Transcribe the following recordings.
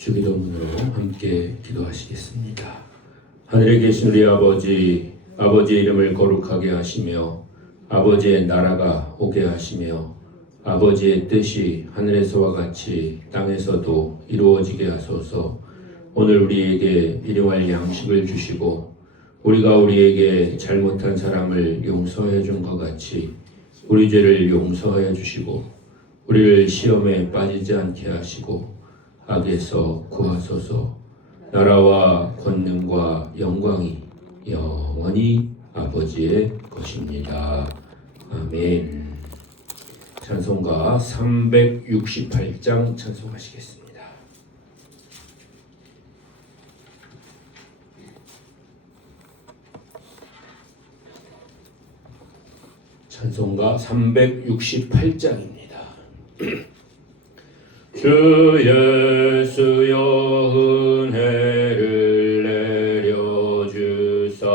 주기도문으로 함께 기도하시겠습니다. 하늘에 계신 우리 아버지, 아버지의 이름을 거룩하게 하시며 아버지의 나라가 오게 하시며 아버지의 뜻이 하늘에서와 같이 땅에서도 이루어지게 하소서. 오늘 우리에게 일용할 양식을 주시고 우리가 우리에게 잘못한 사람을 용서해 준 것 같이 우리 죄를 용서해 주시고 우리를 시험에 빠지지 않게 하시고 악에서 구하소서. 나라와 권능과 영광이 영원히 아버지의 것입니다. 아멘. 찬송가 368장 찬송하시겠습니다. 찬송가 368장입니다. 주 예수여 은혜를 내려주사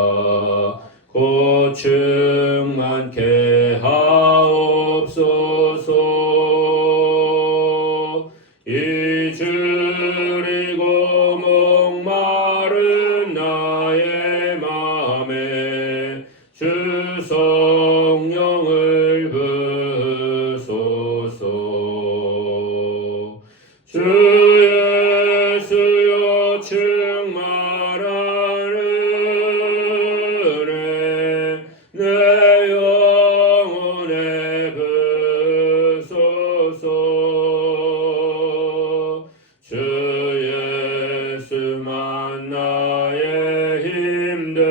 고충 많게 하옵소서. 이주리고 목마른 나의 맘에 주 성령을 부으소서. 주 예수여 충만한 은혜 내 영혼에 부으소서. 주 예수만 나의 힘되고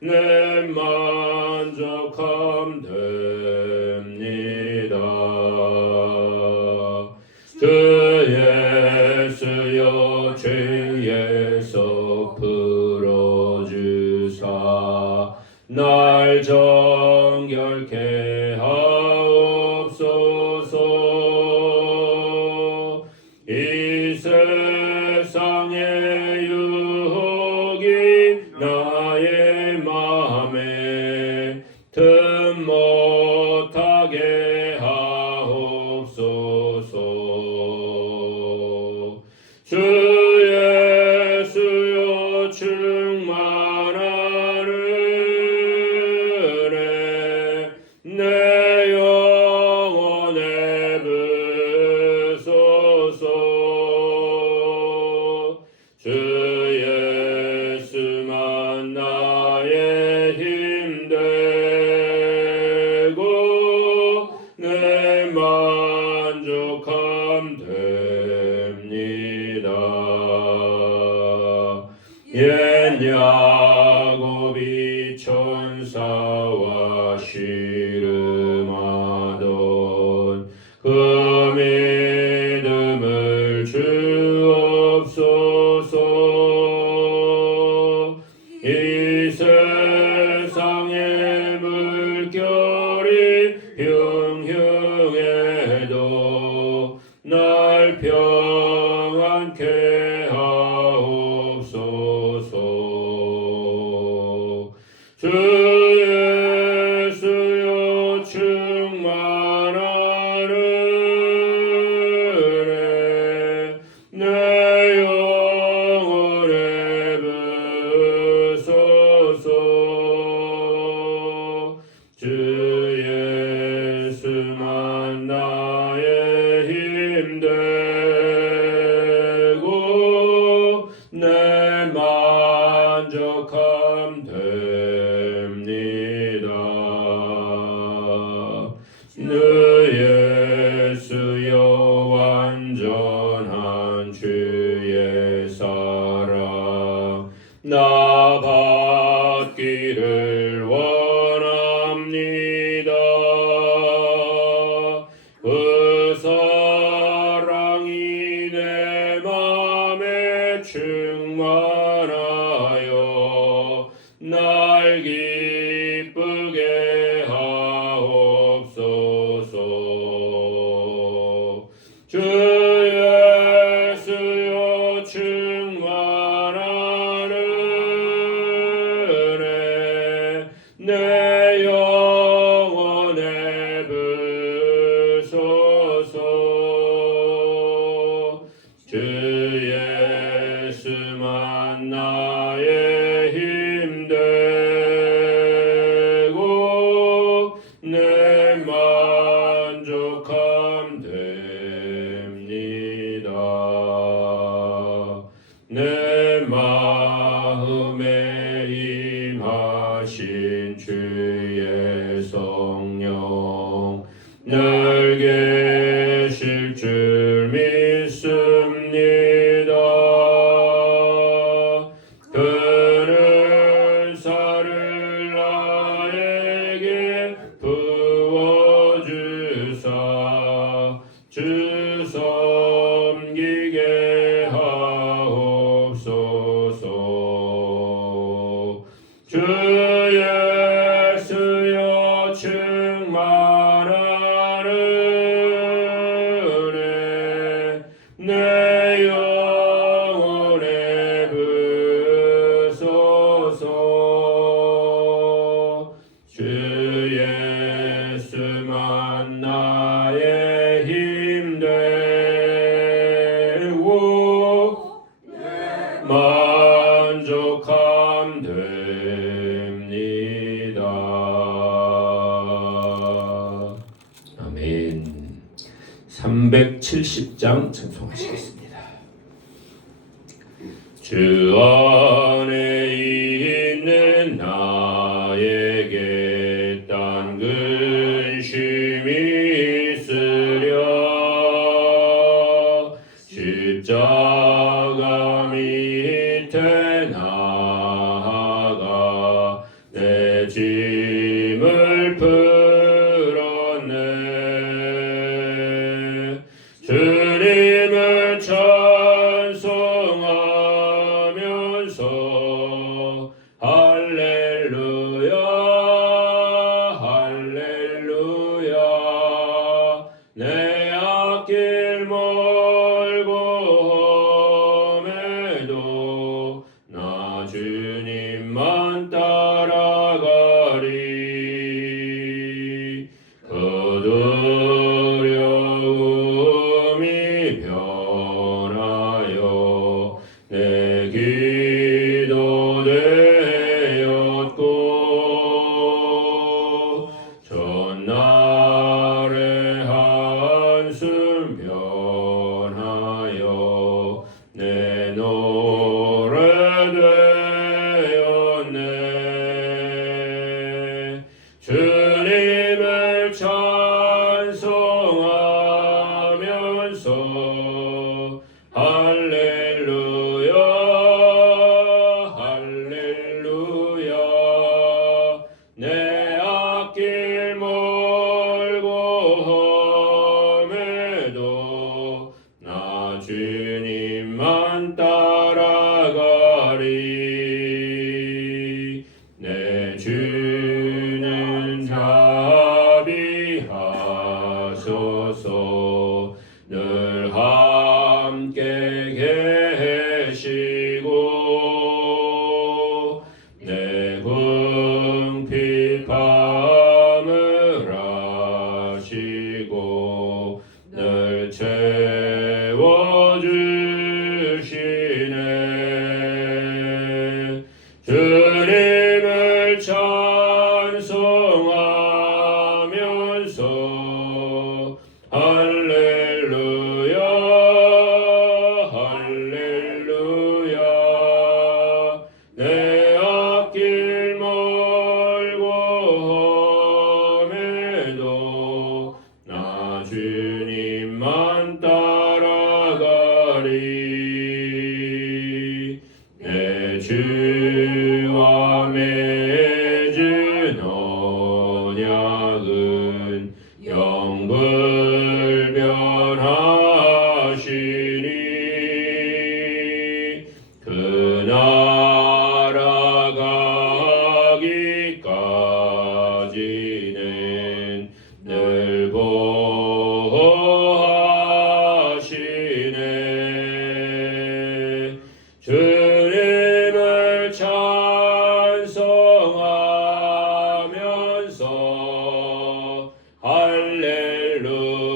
내 만족함 됩니다. 주 예수여 죄에서 풀어주사 날 정결케 하옵소서. 이 세상의 유혹이 나의 맘에 틈 못하게 하옵소서. 주 예수여 충만한 은혜 내 영혼에 부으소서. 주 예수만 나의 힘되고 내 만족함 됩니다. 옛 야곱이 천사와 씨름하던 그 믿음을 주옵소서. 이 세상의 물결이 흉흉해도 날 평안케 하옵소서. 주 예수여 충만한 은혜 내 영혼에 부으소서. 주 예수만 나의 힘되고 내 만족함 됩니다. 느 예수여 완전한 주의 사랑 나 받기를 원합니다. 그 사랑이 내 맘에 충만하여 날 기쁘게 하옵소서. 주 예수여 충만한 은혜 내 영혼 내 만족함 됩니다. 내 마음에 임하신 주의 성령 늘 계실 줄 믿습니다. 그는 살을 나에게 부어주사 주 섬기게 하옵소서. 주 예수여 충만한 은혜 내 영혼에 부소서. 주 예수만 나의 힘 되고 만족함 됩니다. 아멘. 370장 찬송하시겠습니다. 주 안에 있는 나에게 딴 근심이 있으랴. 십자가 밑에 나아가 내 짐을 풀었네. 주님을 찬송하면서 할렐루야 할렐루야. 내 앞길 멀고 험해도 나 주님만 따라가리. 그 두려움이 변하여 내 기도 되었고 전날의 한숨 변하여 내 노래 되었네. 주님을 찬송하면서 할렐루야 할렐루야. 내 앞길 멀고 험해도 나 주님만 따라가리. 내 주는 자비하소서. 늘 함께 계시고 내 궁핍함을 아시고 늘 채워주시네. 주님을 찬송하면서 할렐루야 할렐루야. 내 앞길 멀고 험해도 나 주님만 따라가리. 내 주와 맺은 언약은 영불변하시니 그 나라 가기까지는 늘 보호하시네. 주님을 찬송하면서 할렐루야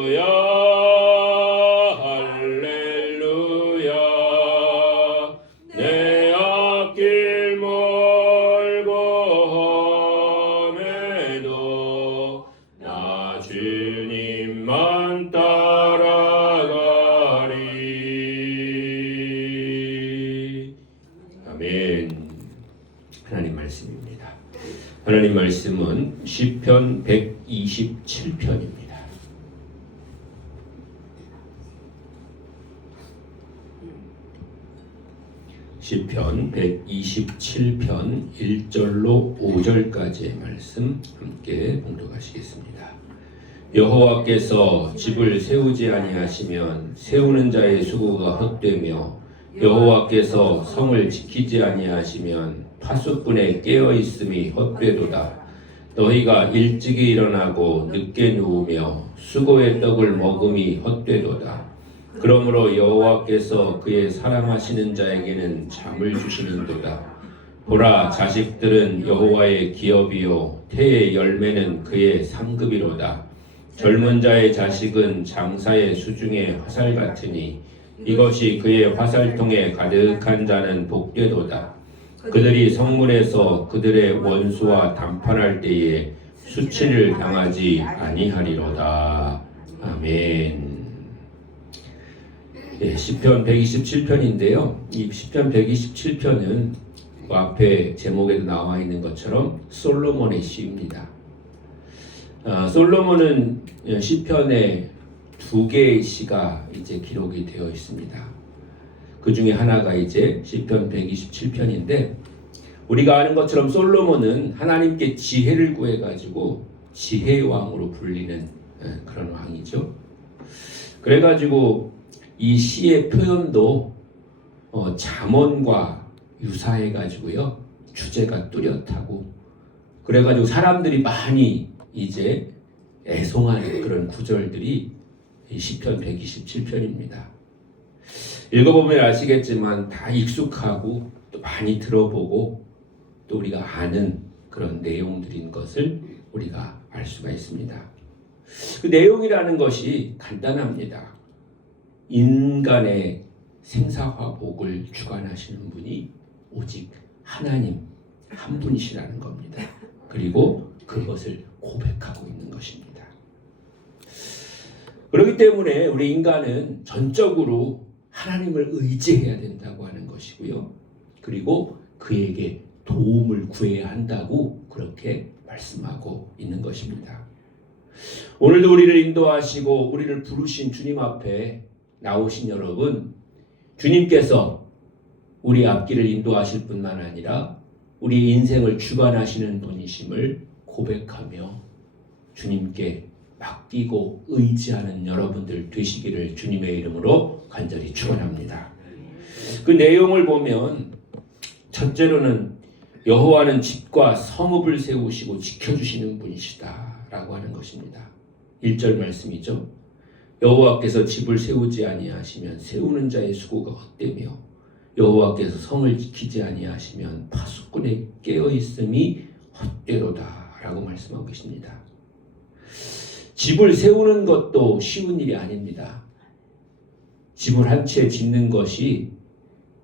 주님만 따라가리. 아멘. 하나님 말씀입니다. 하나님 말씀은 시편 127편입니다. 시편 127편 1절로 5절까지의 말씀 함께 봉독하시겠습니다. 여호와께서 집을 세우지 아니하시면 세우는 자의 수고가 헛되며 여호와께서 성을 지키지 아니하시면 파수꾼의 깨어 있음이 헛되도다. 너희가 일찍이 일어나고 늦게 누우며 수고의 떡을 먹음이 헛되도다. 그러므로 여호와께서 그의 사랑하시는 자에게는 잠을 주시는도다. 보라, 자식들은 여호와의 기업이요 태의 열매는 그의 상급이로다. 젊은 자의 자식은 장사의 수중의 화살 같으니 이것이 그의 화살통에 가득한 자는 복되도다. 그들이 성문에서 그들의 원수와 담판할 때에 수치를 당하지 아니하리로다. 아멘. 시편 127편인데요. 이 시편 127편은 앞에 제목에도 나와 있는 것처럼 솔로몬의 시입니다. 솔로몬은 시편에 2개의 시가 이제 기록이 되어 있습니다. 그 중에 하나가 이제 시편 127편인데 우리가 아는 것처럼 솔로몬은 하나님께 지혜를 구해가지고 지혜의 왕으로 불리는 그런 왕이죠. 그래가지고 이 시의 표현도 잠언과 유사해가지고요. 주제가 뚜렷하고 그래가지고 사람들이 많이 이제 애송하는 그런 구절들이 이 시편 127편입니다. 읽어보면 아시겠지만 다 익숙하고 또 많이 들어보고 또 우리가 아는 그런 내용들인 것을 우리가 알 수가 있습니다. 그 내용이라는 것이 간단합니다. 인간의 생사화복을 주관하시는 분이 오직 하나님 한 분이시라는 겁니다. 그리고 그것을 고백하고 있는 것입니다. 그렇기 때문에 우리 인간은 전적으로 하나님을 의지해야 된다고 하는 것이고요. 그리고 그에게 도움을 구해야 한다고 그렇게 말씀하고 있는 것입니다. 오늘도 우리를 인도하시고 우리를 부르신 주님 앞에 나오신 여러분, 주님께서 우리 앞길을 인도하실 뿐만 아니라 우리 인생을 주관하시는 분이심을 고백하며 주님께 맡기고 의지하는 여러분들 되시기를 주님의 이름으로 간절히 축원합니다. 그 내용을 보면 첫째로는 여호와는 집과 성읍을 세우시고 지켜주시는 분이시다 라고 하는 것입니다. 1절 말씀이죠. 여호와께서 집을 세우지 아니하시면 세우는 자의 수고가 헛되며 여호와께서 성을 지키지 아니하시면 파수꾼의 깨어있음이 헛되로다 라고 말씀하고 계십니다. 집을 세우는 것도 쉬운 일이 아닙니다. 집을 한 채 짓는 것이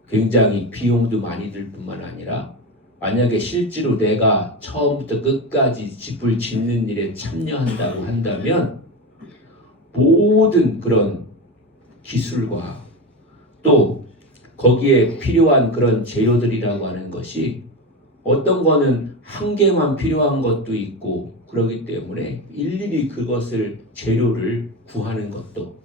굉장히 비용도 많이 들 뿐만 아니라 만약에 실제로 내가 처음부터 끝까지 집을 짓는 일에 참여한다고 한다면 모든 그런 기술과 또 거기에 필요한 그런 재료들이라고 하는 것이 어떤 거는 한 개만 필요한 것도 있고 그러기 때문에 일일이 그것을 재료를 구하는 것도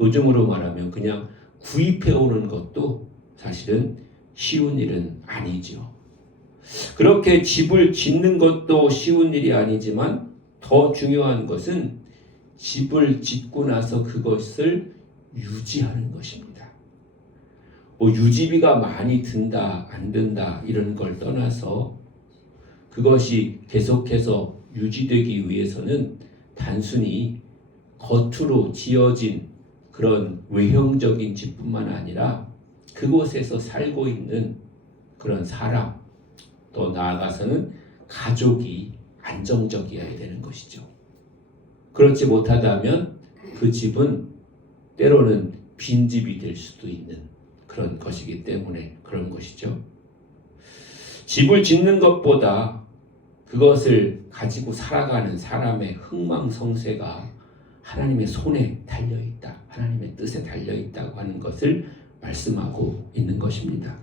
요즘으로 말하면 그냥 구입해 오는 것도 사실은 쉬운 일은 아니죠. 그렇게 집을 짓는 것도 쉬운 일이 아니지만 더 중요한 것은 집을 짓고 나서 그것을 유지하는 것입니다. 뭐 유지비가 많이 든다 안 든다 이런 걸 떠나서 그것이 계속해서 유지되기 위해서는 단순히 겉으로 지어진 그런 외형적인 집뿐만 아니라 그곳에서 살고 있는 그런 사람 또 나아가서는 가족이 안정적이어야 되는 것이죠. 그렇지 못하다면 그 집은 때로는 빈집이 될 수도 있는 그런 것이기 때문에 그런 것이죠. 집을 짓는 것보다 그것을 가지고 살아가는 사람의 흥망성쇠가 하나님의 손에 달려있다. 하나님의 뜻에 달려있다고 하는 것을 말씀하고 있는 것입니다.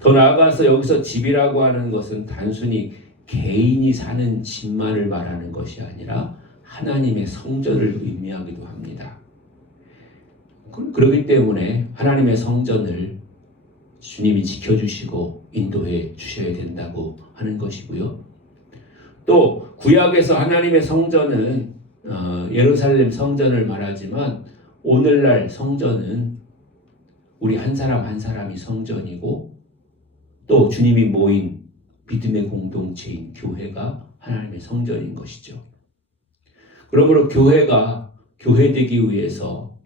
더 나아가서 여기서 집이라고 하는 것은 단순히 개인이 사는 집만을 말하는 것이 아니라 하나님의 성전을 의미하기도 합니다. 그렇기 때문에 하나님의 성전을 주님이 지켜주시고 인도해 주셔야 된다고 하는 것이고요. 또 구약에서 하나님의 성전은 예루살렘 성전을 말하지만 오늘날 성전은 우리 한 사람 한 사람이 성전이고 또 주님이 모인 믿음의 공동체인 교회가 하나님의 성전인 것이죠. 그러므로 교회가 교회되기 위해서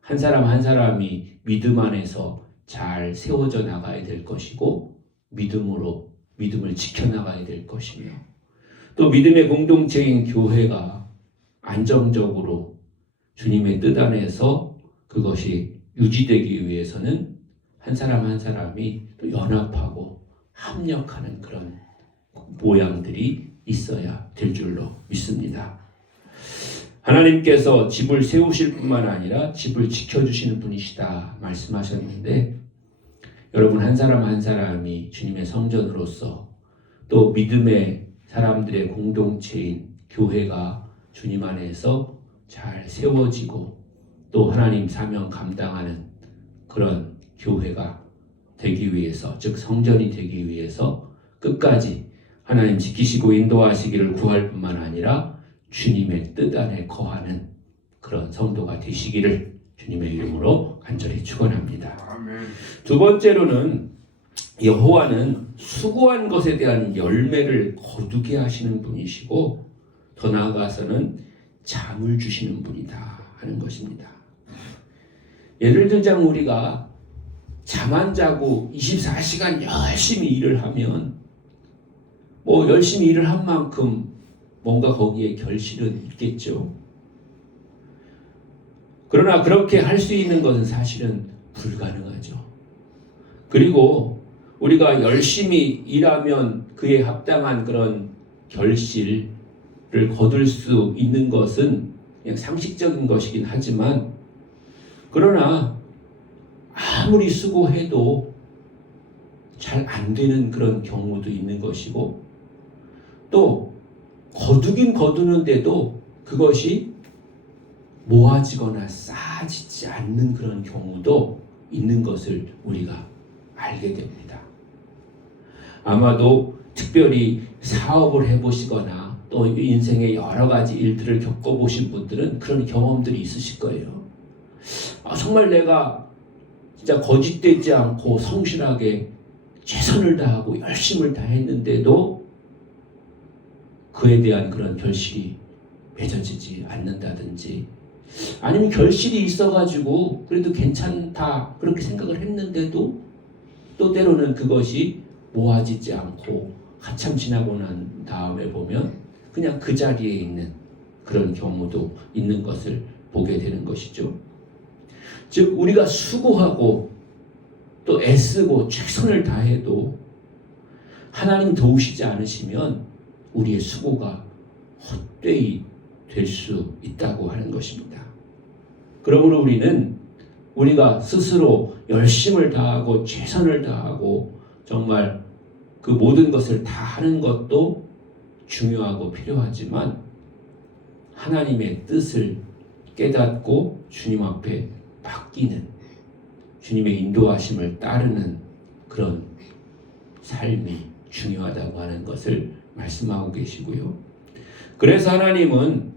한 사람 한 사람이 믿음 안에서 잘 세워져 나가야 될 것이고 믿음을 지켜나가야 될 것이며 또 믿음의 공동체인 교회가 안정적으로 주님의 뜻 안에서 그것이 유지되기 위해서는 한 사람 한 사람이 또 연합하고 합력하는 그런 모양들이 있어야 될 줄로 믿습니다. 하나님께서 집을 세우실 뿐만 아니라 집을 지켜주시는 분이시다 말씀하셨는데 여러분 한 사람 한 사람이 주님의 성전으로서 또 믿음의 사람들의 공동체인 교회가 주님 안에서 잘 세워지고 또 하나님 사명 감당하는 그런 교회가 되기 위해서 즉 성전이 되기 위해서 끝까지 하나님 지키시고 인도하시기를 구할 뿐만 아니라 주님의 뜻 안에 거하는 그런 성도가 되시기를 주님의 이름으로 간절히 축원합니다. 두 번째로는 여호와는 수고한 것에 대한 열매를 거두게 하시는 분이시고 더 나아가서는 잠을 주시는 분이다 하는 것입니다. 예를 들자면 우리가 잠 안 자고 24시간 열심히 일을 하면 열심히 일을 한 만큼 뭔가 거기에 결실은 있겠죠. 그러나 그렇게 할 수 있는 것은 사실은 불가능하죠. 그리고 우리가 열심히 일하면 그에 합당한 그런 결실을 거둘 수 있는 것은 그냥 상식적인 것이긴 하지만 그러나 아무리 수고해도 잘 안 되는 그런 경우도 있는 것이고 또 거두긴 거두는데도 그것이 모아지거나 쌓아지지 않는 그런 경우도 있는 것을 우리가 알게 됩니다. 아마도 특별히 사업을 해보시거나 또 인생의 여러 가지 일들을 겪어보신 분들은 그런 경험들이 있으실 거예요. 정말 내가 진짜 거짓되지 않고 성실하게 최선을 다하고 열심을 다했는데도 그에 대한 그런 결실이 맺어지지 않는다든지 아니면 결실이 있어가지고 그래도 괜찮다 그렇게 생각을 했는데도 또 때로는 그것이 모아지지 않고 한참 지나고 난 다음에 보면 그냥 그 자리에 있는 그런 경우도 있는 것을 보게 되는 것이죠. 즉 우리가 수고하고 또 애쓰고 최선을 다해도 하나님 도우시지 않으시면 우리의 수고가 헛되이 될 수 있다고 하는 것입니다. 그러므로 우리가 스스로 열심을 다하고 최선을 다하고 정말 그 모든 것을 다 하는 것도 중요하고 필요하지만 하나님의 뜻을 깨닫고 주님 앞에 맡기는 주님의 인도하심을 따르는 그런 삶이 중요하다고 하는 것을 말씀하고 계시고요. 그래서 하나님은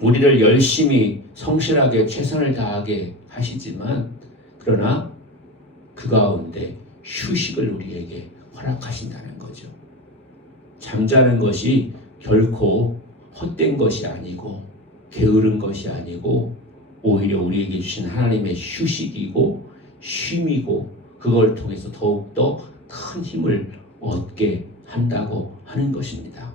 우리를 열심히 성실하게 최선을 다하게 하시지만 그러나 그 가운데 휴식을 우리에게 허락하신다는 거죠. 잠자는 것이 결코 헛된 것이 아니고 게으른 것이 아니고 오히려 우리에게 주신 하나님의 휴식이고 쉼이고 그걸 통해서 더욱더 큰 힘을 얻게 한다고 하는 것입니다.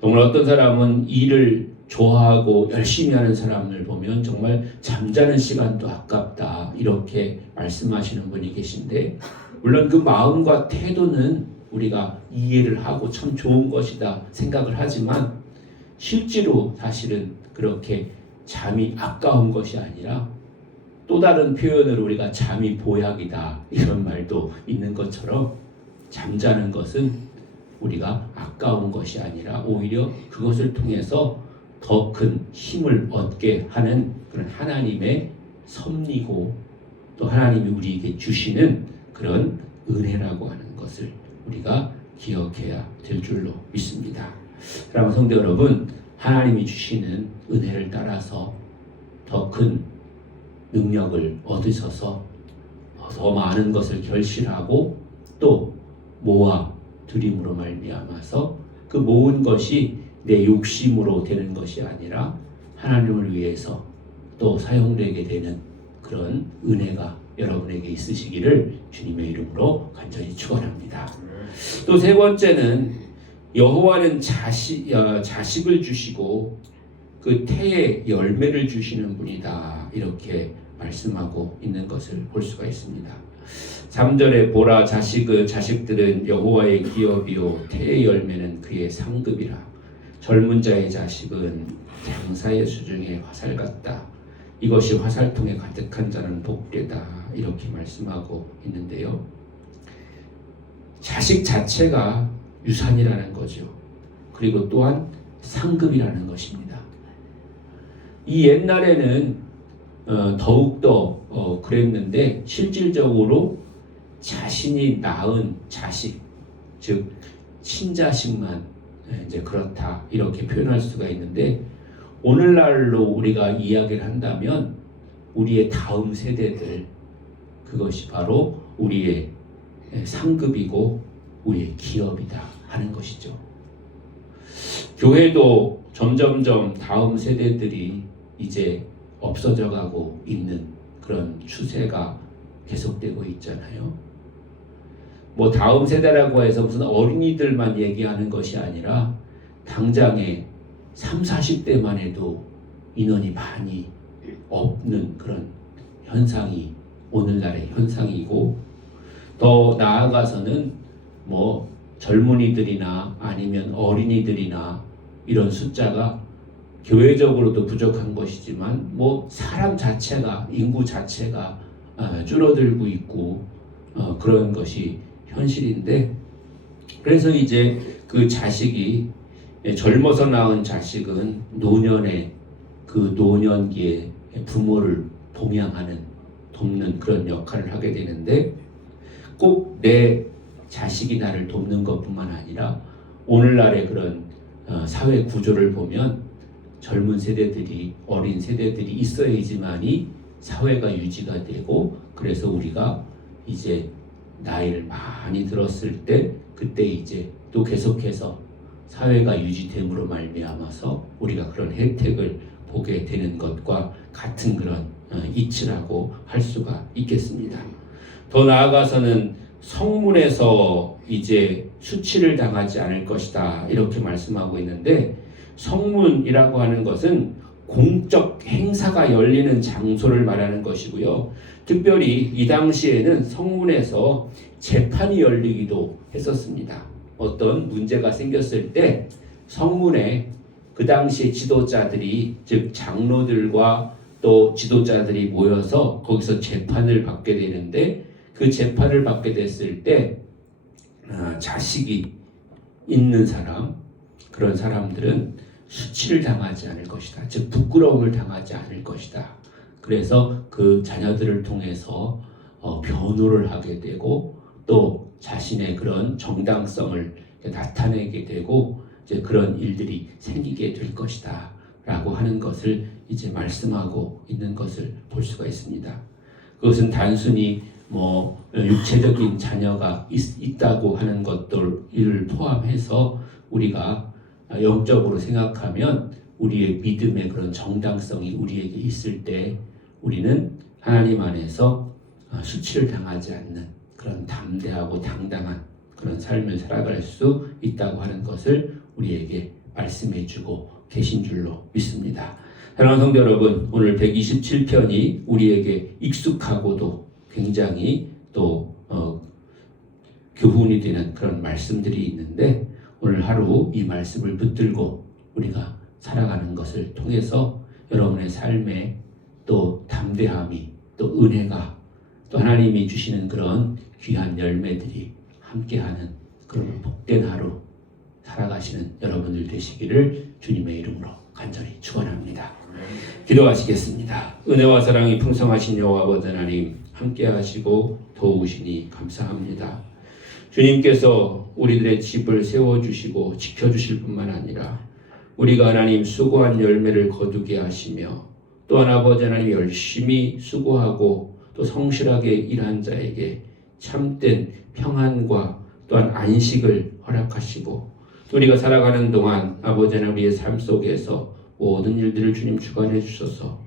정말 어떤 사람은 일을 좋아하고 열심히 하는 사람을 보면 정말 잠자는 시간도 아깝다 이렇게 말씀하시는 분이 계신데 물론 그 마음과 태도는 우리가 이해를 하고 참 좋은 것이다 생각을 하지만 실제로 사실은 그렇게 잠이 아까운 것이 아니라 또 다른 표현으로 우리가 잠이 보약이다 이런 말도 있는 것처럼 잠자는 것은 우리가 아까운 것이 아니라 오히려 그것을 통해서 더 큰 힘을 얻게 하는 그런 하나님의 섭리고 또 하나님이 우리에게 주시는 그런 은혜라고 하는 것을 우리가 기억해야 될 줄로 믿습니다. 사랑하는 성도 여러분, 하나님이 주시는 은혜를 따라서 더 큰 능력을 얻으셔서 더 많은 것을 결실하고 또 모아 드림으로 말미암아서 그 모은 것이 내 욕심으로 되는 것이 아니라 하나님을 위해서 또 사용되게 되는 그런 은혜가 여러분에게 있으시기를 주님의 이름으로 간절히 축원합니다. 또 세 번째는 여호와는 자식을 주시고 그 태에 열매를 주시는 분이다 이렇게 말씀하고 있는 것을 볼 수가 있습니다. 3절에 보라 자식들은 여호와의 기업이요 태의 열매는 그의 상급이라 젊은 자의 자식은 장사의 수중에 화살 같다. 이것이 화살통에 가득한 자는 복되다. 이렇게 말씀하고 있는데요. 자식 자체가 유산이라는 거죠. 그리고 또한 상급이라는 것입니다. 이 옛날에는 더욱더 그랬는데 실질적으로 자신이 낳은 자식, 즉 친자식만 이제 그렇다 이렇게 표현할 수가 있는데 오늘날로 우리가 이야기를 한다면 우리의 다음 세대들 그것이 바로 우리의 상급이고 우리의 기업이다 하는 것이죠. 교회도 점점점 다음 세대들이 이제 없어져 가고 있는 그런 추세가 계속되고 있잖아요. 뭐 다음 세대라고 해서 무슨 어린이들만 얘기하는 것이 아니라 당장에 30, 40대만 해도 인원이 많이 없는 그런 현상이 오늘날의 현상이고 더 나아가서는 뭐 젊은이들이나 아니면 어린이들이나 이런 숫자가 교회적으로도 부족한 것이지만 뭐 사람 자체가 인구 자체가 줄어들고 있고 그런 것이 현실인데 그래서 이제 그 자식이 젊어서 낳은 자식은 노년에 그 노년기에 부모를 돕는 그런 역할을 하게 되는데 꼭 내 자식이 나를 돕는 것뿐만 아니라 오늘날의 그런 사회 구조를 보면 젊은 세대들이 어린 세대들이 있어야지만이 사회가 유지가 되고 그래서 우리가 이제 나이를 많이 들었을 때 그때 이제 또 계속해서 사회가 유지됨으로 말미암아서 우리가 그런 혜택을 보게 되는 것과 같은 그런 이치라고 할 수가 있겠습니다. 더 나아가서는 성문에서 이제 수치를 당하지 않을 것이다 이렇게 말씀하고 있는데 성문이라고 하는 것은 공적 행사가 열리는 장소를 말하는 것이고요. 특별히 이 당시에는 성문에서 재판이 열리기도 했었습니다. 어떤 문제가 생겼을 때 성문에 그 당시에 지도자들이 즉 장로들과 또 지도자들이 모여서 거기서 재판을 받게 되는데 그 재판을 받게 됐을 때 자식이 있는 사람 그런 사람들은 수치를 당하지 않을 것이다. 즉 부끄러움을 당하지 않을 것이다. 그래서 그 자녀들을 통해서 변호를 하게 되고 또 자신의 그런 정당성을 나타내게 되고 이제 그런 일들이 생기게 될 것이다 라고 하는 것을 이제 말씀하고 있는 것을 볼 수가 있습니다. 그것은 단순히 뭐 육체적인 자녀가 있다고 하는 것들을 포함해서 우리가 영적으로 생각하면 우리의 믿음의 그런 정당성이 우리에게 있을 때 우리는 하나님 안에서 수치를 당하지 않는 그런 담대하고 당당한 그런 삶을 살아갈 수 있다고 하는 것을 우리에게 말씀해 주고 계신 줄로 믿습니다. 사랑하는 성도 여러분, 오늘 127편이 우리에게 익숙하고도 굉장히 또 교훈이 되는 그런 말씀들이 있는데 오늘 하루 이 말씀을 붙들고 우리가 살아가는 것을 통해서 여러분의 삶에 또 담대함이 또 은혜가 또 하나님이 주시는 그런 귀한 열매들이 함께하는 그런 복된 하루 살아가시는 여러분들 되시기를 주님의 이름으로 간절히 축원합니다. 기도하시겠습니다. 은혜와 사랑이 풍성하신 여호와 아버지 하나님 함께 하시고 도우시니 감사합니다. 주님께서 우리들의 집을 세워주시고 지켜주실 뿐만 아니라 우리가 하나님 수고한 열매를 거두게 하시며 또한 아버지 하나님 열심히 수고하고 또 성실하게 일한 자에게 참된 평안과 또한 안식을 허락하시고 우리가 살아가는 동안 아버지 하나님 우리의 삶 속에서 모든 일들을 주님 주관해 주셔서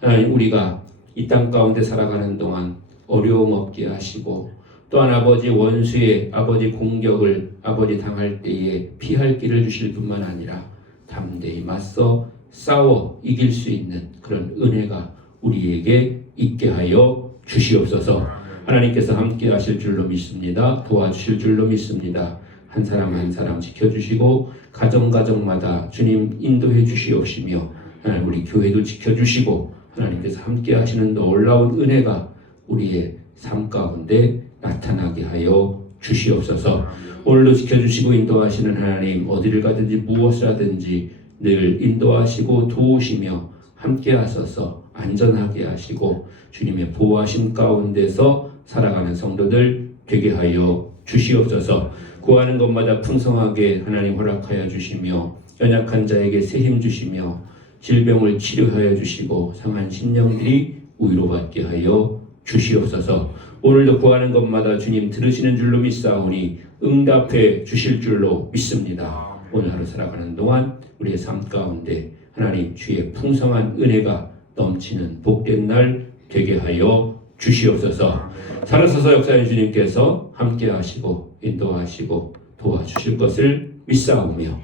하나님 우리가 이 땅 가운데 살아가는 동안 어려움 없게 하시고 또한 아버지 원수의 아버지 공격을 아버지 당할 때에 피할 길을 주실 뿐만 아니라 담대히 맞서 싸워 이길 수 있는 그런 은혜가 우리에게 있게 하여 주시옵소서. 하나님께서 함께 하실 줄로 믿습니다. 도와주실 줄로 믿습니다. 한 사람 한 사람 지켜주시고 가정마다 주님 인도해 주시옵시며 하나님 우리 교회도 지켜주시고 하나님께서 함께 하시는 놀라운 은혜가 우리의 삶 가운데 나타나게 하여 주시옵소서. 오늘도 지켜주시고 인도하시는 하나님 어디를 가든지 무엇을 하든지 늘 인도하시고 도우시며 함께 하셔서 안전하게 하시고 주님의 보호하심 가운데서 살아가는 성도들 되게 하여 주시옵소서. 구하는 것마다 풍성하게 하나님 허락하여 주시며 연약한 자에게 새 힘 주시며 질병을 치료하여 주시고 상한 심령들이 위로받게 하여 주시옵소서. 오늘도 구하는 것마다 주님 들으시는 줄로 믿사오니 응답해 주실 줄로 믿습니다. 오늘 하루 살아가는 동안 우리의 삶 가운데 하나님 주의 풍성한 은혜가 넘치는 복된 날 되게 하여 주시옵소서. 살아서서 역사의 주님께서 함께 하시고 인도하시고 도와주실 것을 믿사오며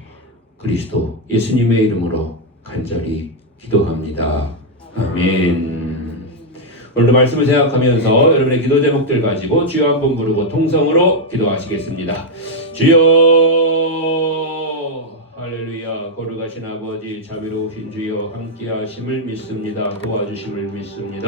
그리스도 예수님의 이름으로 간절히 기도합니다. 아멘. 오늘도 말씀을 생각하면서 여러분의 기도 제목들 가지고 주여 한번 부르고 통성으로 기도하시겠습니다. 주여 할렐루야. 거룩하신 아버지 자비로우신 주여 함께 하심을 믿습니다. 도와주심을 믿습니다.